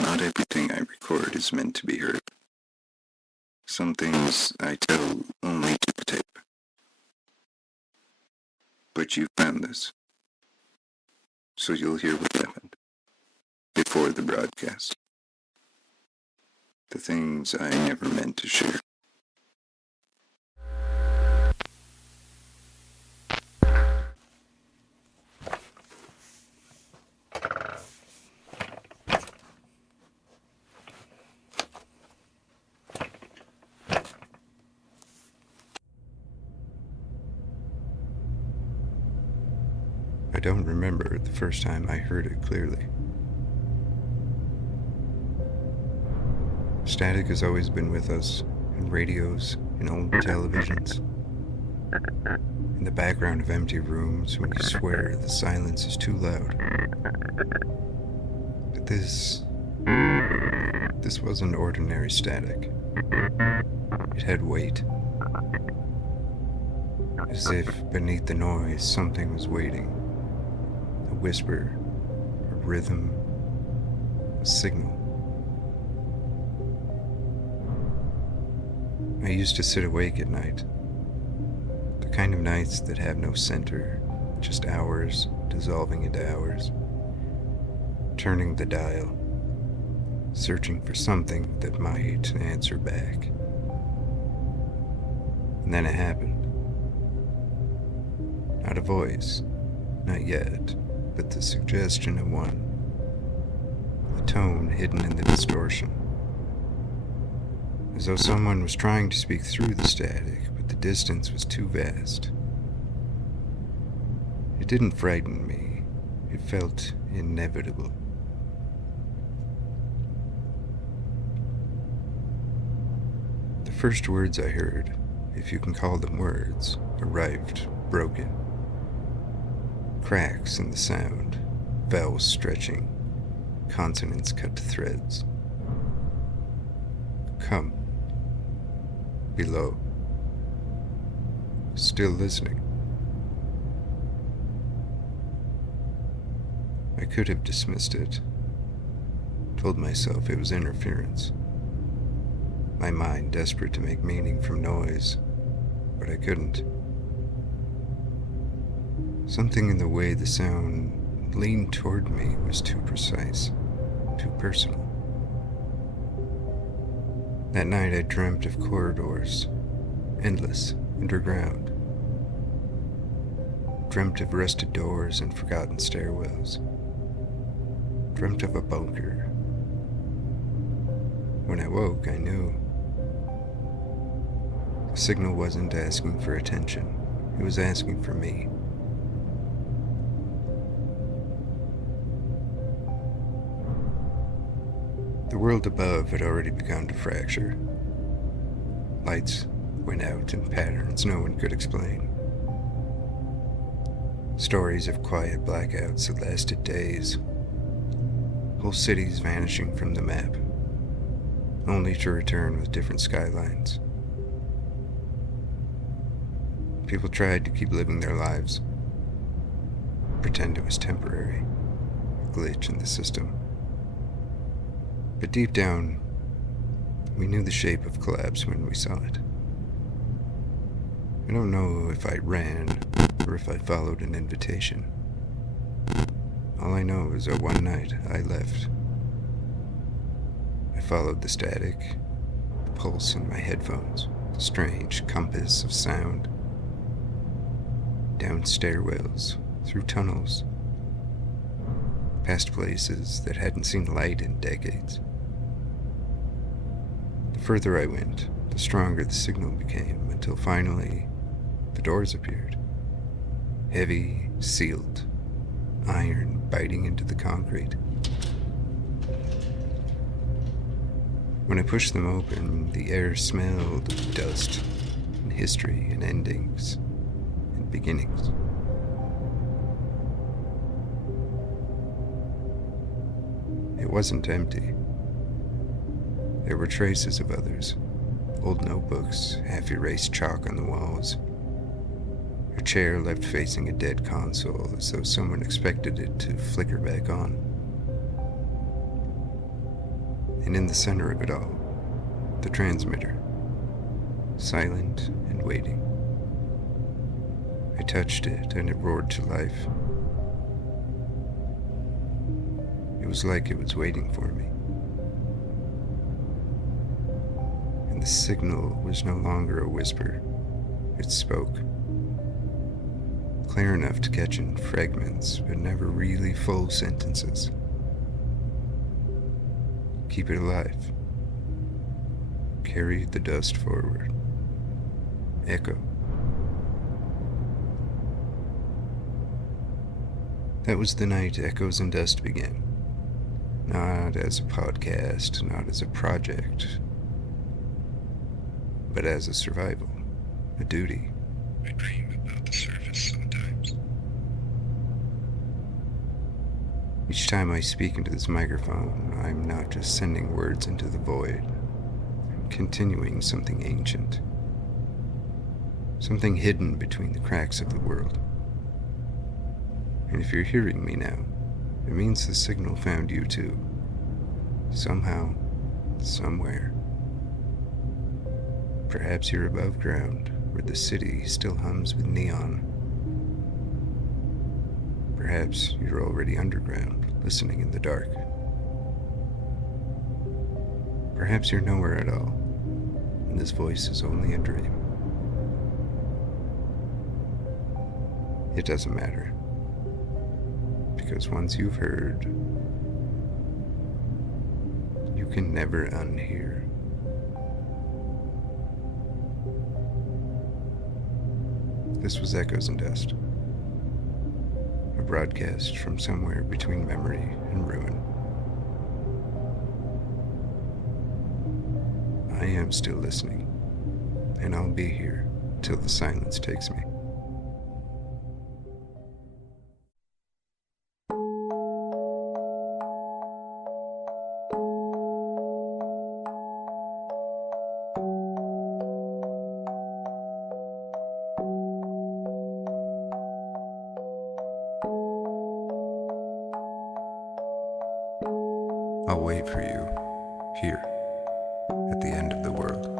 Not everything I record is meant to be heard. Some things I tell only to the tape. But you found this, so you'll hear what happened before the broadcast. The things I never meant to share. I don't remember the first time I heard it clearly. Static has always been with us, in radios, in old televisions, in the background of empty rooms when you swear the silence is too loud. But this wasn't ordinary static. It had weight. As if beneath the noise something was waiting. A whisper, a rhythm, a signal. I used to sit awake at night. The kind of nights that have no center, just hours dissolving into hours. Turning the dial, searching for something that might answer back. And then it happened. Not a voice, not yet, but the suggestion of one. A tone hidden in the distortion. As though someone was trying to speak through the static, but the distance was too vast. It didn't frighten me. It felt inevitable. The first words I heard, if you can call them words, arrived broken. Cracks in the sound, vowels stretching, consonants cut to threads. Come. Below. Still listening. I could have dismissed it, told myself it was interference. My mind desperate to make meaning from noise, but I couldn't. Something in the way the sound leaned toward me was too precise, too personal. That night I dreamt of corridors, endless, underground. Dreamt of rusted doors and forgotten stairwells. Dreamt of a bunker. When I woke, I knew. The signal wasn't asking for attention. It was asking for me. The world above had already begun to fracture. Lights went out in patterns no one could explain. Stories of quiet blackouts that lasted days. Whole cities vanishing from the map, only to return with different skylines. People tried to keep living their lives, pretend it was temporary, a glitch in the system. But deep down, we knew the shape of collapse when we saw it. I don't know if I ran or if I followed an invitation. All I know is that one night I left. I followed the static, the pulse in my headphones, the strange compass of sound. Down stairwells, through tunnels, past places that hadn't seen light in decades. The further I went, the stronger the signal became, until finally the doors appeared. Heavy, sealed, iron biting into the concrete. When I pushed them open, the air smelled of dust and history and endings and beginnings. It wasn't empty. There were traces of others. Old notebooks, half-erased chalk on the walls. A chair left facing a dead console as though someone expected it to flicker back on. And in the center of it all, the transmitter, silent and waiting. I touched it and it roared to life. It was like it was waiting for me. And the signal was no longer a whisper. It spoke. Clear enough to catch in fragments, but never really full sentences. Keep it alive. Carry the dust forward. Echo. That was the night Echoes and Dust began. Not as a podcast, not as a project, but as a survival, a duty. I dream about the surface sometimes. Each time I speak into this microphone, I'm not just sending words into the void. I'm continuing something ancient. Something hidden between the cracks of the world. And if you're hearing me now, it means the signal found you too. Somehow, somewhere. Perhaps you're above ground, where the city still hums with neon. Perhaps you're already underground, listening in the dark. Perhaps you're nowhere at all, and this voice is only a dream. It doesn't matter. Because once you've heard, you can never unhear. This was Echoes and Dust, a broadcast from somewhere between memory and ruin. I am still listening, and I'll be here till the silence takes me. I'll wait for you, here, at the end of the world.